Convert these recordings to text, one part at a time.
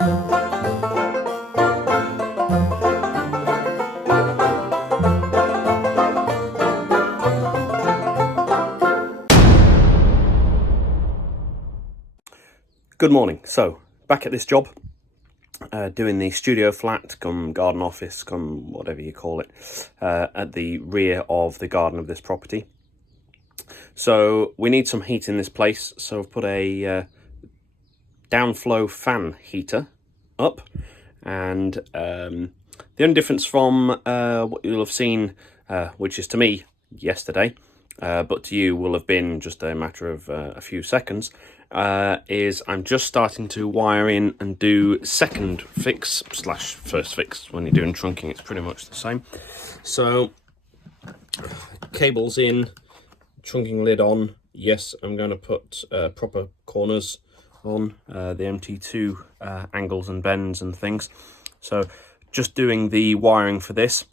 Good morning. So, back at this job, doing the studio flat, come garden office, come whatever you call it, at the rear of the garden of this property. So, we need some heat in this place, so I've put a downflow fan heater up, and the only difference from what you'll have seen, which is to me yesterday, but to you will have been just a matter of a few seconds, is I'm just starting to wire in and do second fix / first fix. When you're doing trunking, it's pretty much the same. So, cables in, trunking lid on. Yes, I'm going to put proper corners on, the MT2 angles and bends and things. So, just doing the wiring for this,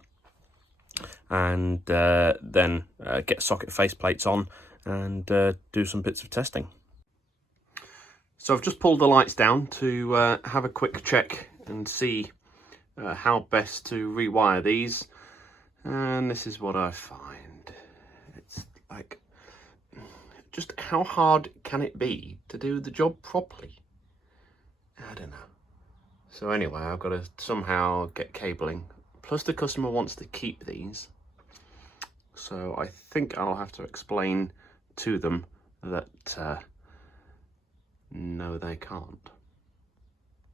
and then get socket faceplates on and do some bits of testing. So I've just pulled the lights down to have a quick check and see how best to rewire these, and this is what I find. It's like, just how hard can it be to do the job properly? I don't know. So anyway, I've got to somehow get cabling, plus the customer wants to keep these, so I think I'll have to explain to them that no, they can't.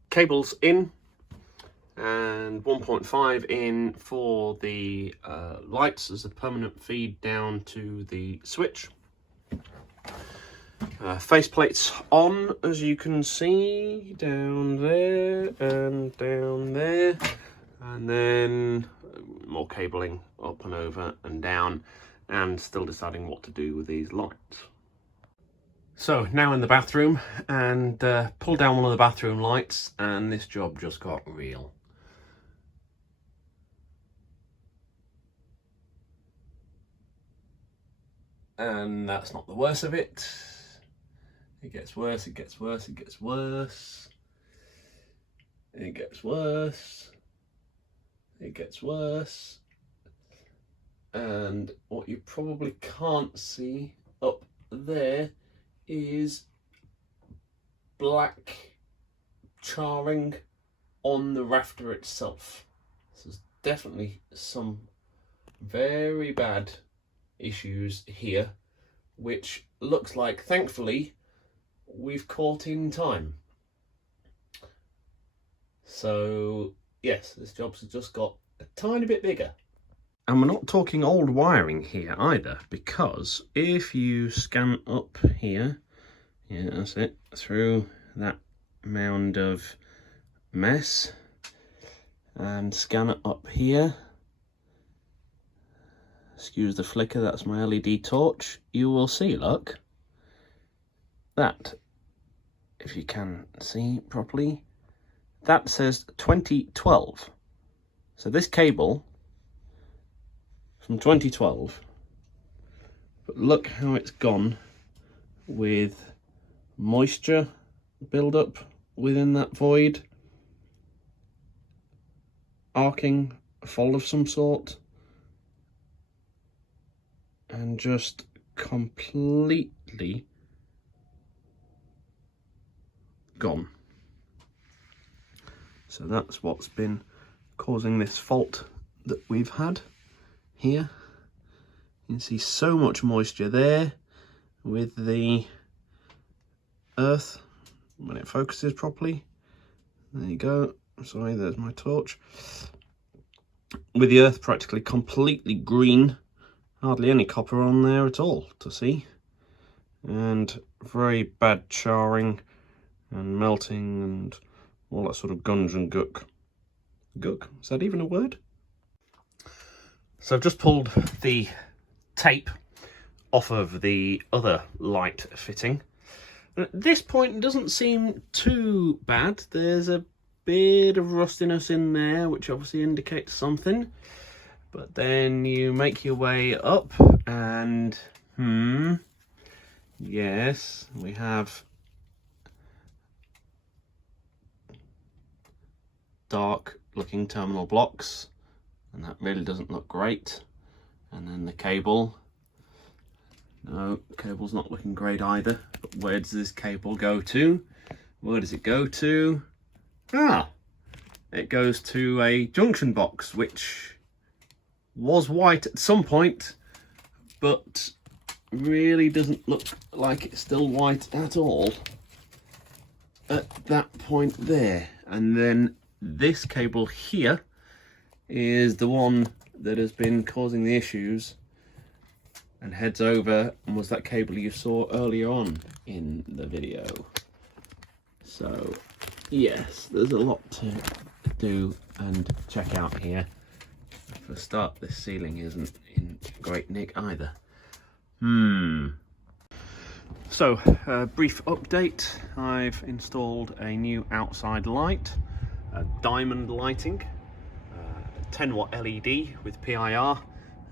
Cables in, and 1.5 in for the lights as a permanent feed down to the switch. Faceplates on, as you can see, down there and down there, and then more cabling up and over and down, and still deciding what to do with these lights. So now in the bathroom, and pulled down one of the bathroom lights, and this job just got real. And that's not the worst of it. It gets worse, it gets worse, it gets worse. It gets worse. It gets worse. And what you probably can't see up there is black charring on the rafter itself. So there's definitely some very bad issues here, which looks like, thankfully, we've caught in time. So yes, this job's just got a tiny bit bigger. And we're not talking old wiring here either, because if you scan up here, yeah, that's it, through that mound of mess, and scan it up here, excuse the flicker, that's my LED torch, you will see, look, that, if you can see properly, that says 2012. So this cable from 2012, but look how it's gone with moisture build up within that void, arcing, a fault of some sort, and just completely gone. So that's what's been causing this fault that we've had here. You can see so much moisture there with the earth when it focuses properly. There you go. Sorry, there's my torch. With the earth practically completely green, hardly any copper on there at all to see, and very bad charring and melting and all that sort of gunge and guck. Guck? Is that even a word? So I've just pulled the tape off of the other light fitting. At this point, it doesn't seem too bad. There's a bit of rustiness in there, which obviously indicates something. But then you make your way up and, yes, we have dark looking terminal blocks, and that really doesn't look great. And then the cable, no, cable's not looking great either. But where does this cable go to? Where does it go to? Ah, it goes to a junction box, which was white at some point, but really doesn't look like it's still white at all at that point there. And then this cable here is the one that has been causing the issues and heads over and was that cable you saw earlier on in the video. So yes, there's a lot to do and check out here. For a start, this ceiling isn't in great nick either. So, brief update. I've installed a new outside light, diamond lighting, 10 watt LED with PIR,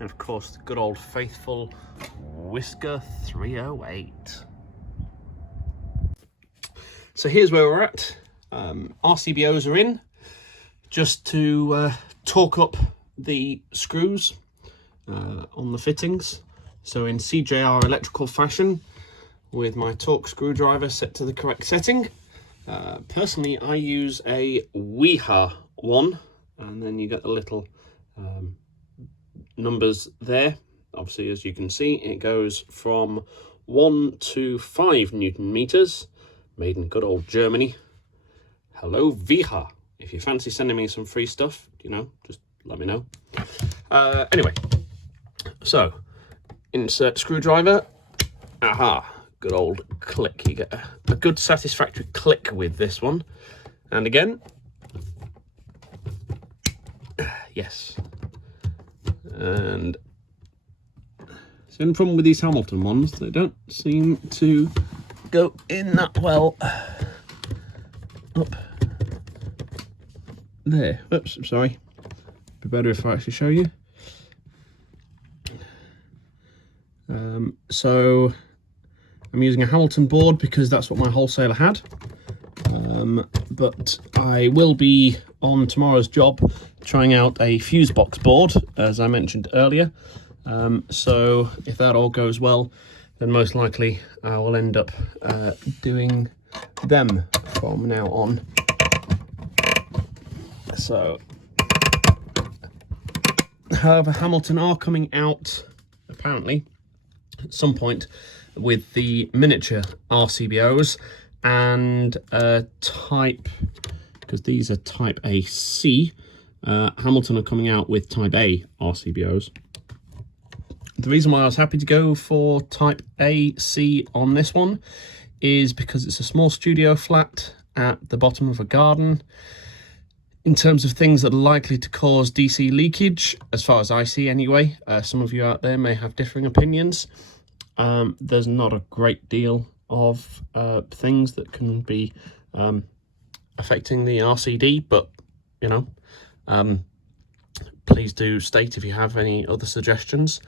and of course the good old faithful Whisker 308. So here's where we're at. RCBOs are in, just to torque up the screws on the fittings. So in CJR electrical fashion, with my torque screwdriver set to the correct setting. Personally, I use a WEHA one, and then you get the little numbers there. Obviously, as you can see, it goes from 1 to 5 Newton meters, made in good old Germany. Hello, WEHA. If you fancy sending me some free stuff, you know, just let me know. Anyway, so insert screwdriver. Aha. Good old click. You get a good satisfactory click with this one. And again, yes. And it's the only problem with these Hamilton ones, they don't seem to go in that well. Up there. Oops, I'm sorry. Be better if I actually show you. So I'm using a Hamilton board because that's what my wholesaler had, but I will be on tomorrow's job trying out a fuse box board, as I mentioned earlier. So if that all goes well, then most likely I will end up doing them from now on. So, however, Hamilton are coming out apparently at some point with the miniature RCBOs and type, because these are type AC, Hamilton are coming out with type A RCBOs. The reason why I was happy to go for type AC on this one is because it's a small studio flat at the bottom of a garden. In terms of things that are likely to cause DC leakage, as far as I see anyway, some of you out there may have differing opinions. There's not a great deal of things that can be affecting the RCD, but you know, please do state if you have any other suggestions.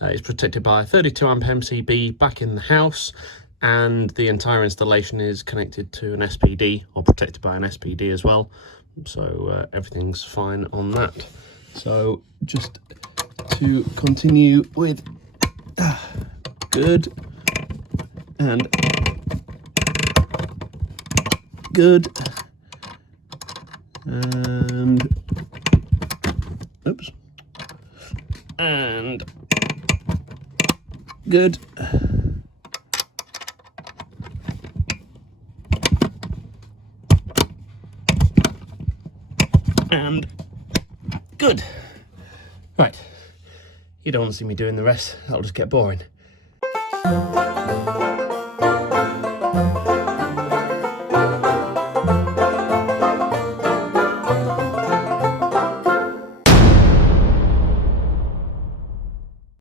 It's protected by a 32 amp MCB back in the house, and the entire installation is connected to an SPD, or protected by an SPD as well, so everything's fine on that. So just to continue with good and good and oops and good and good. Right, you don't want to see me doing the rest, that'll just get boring.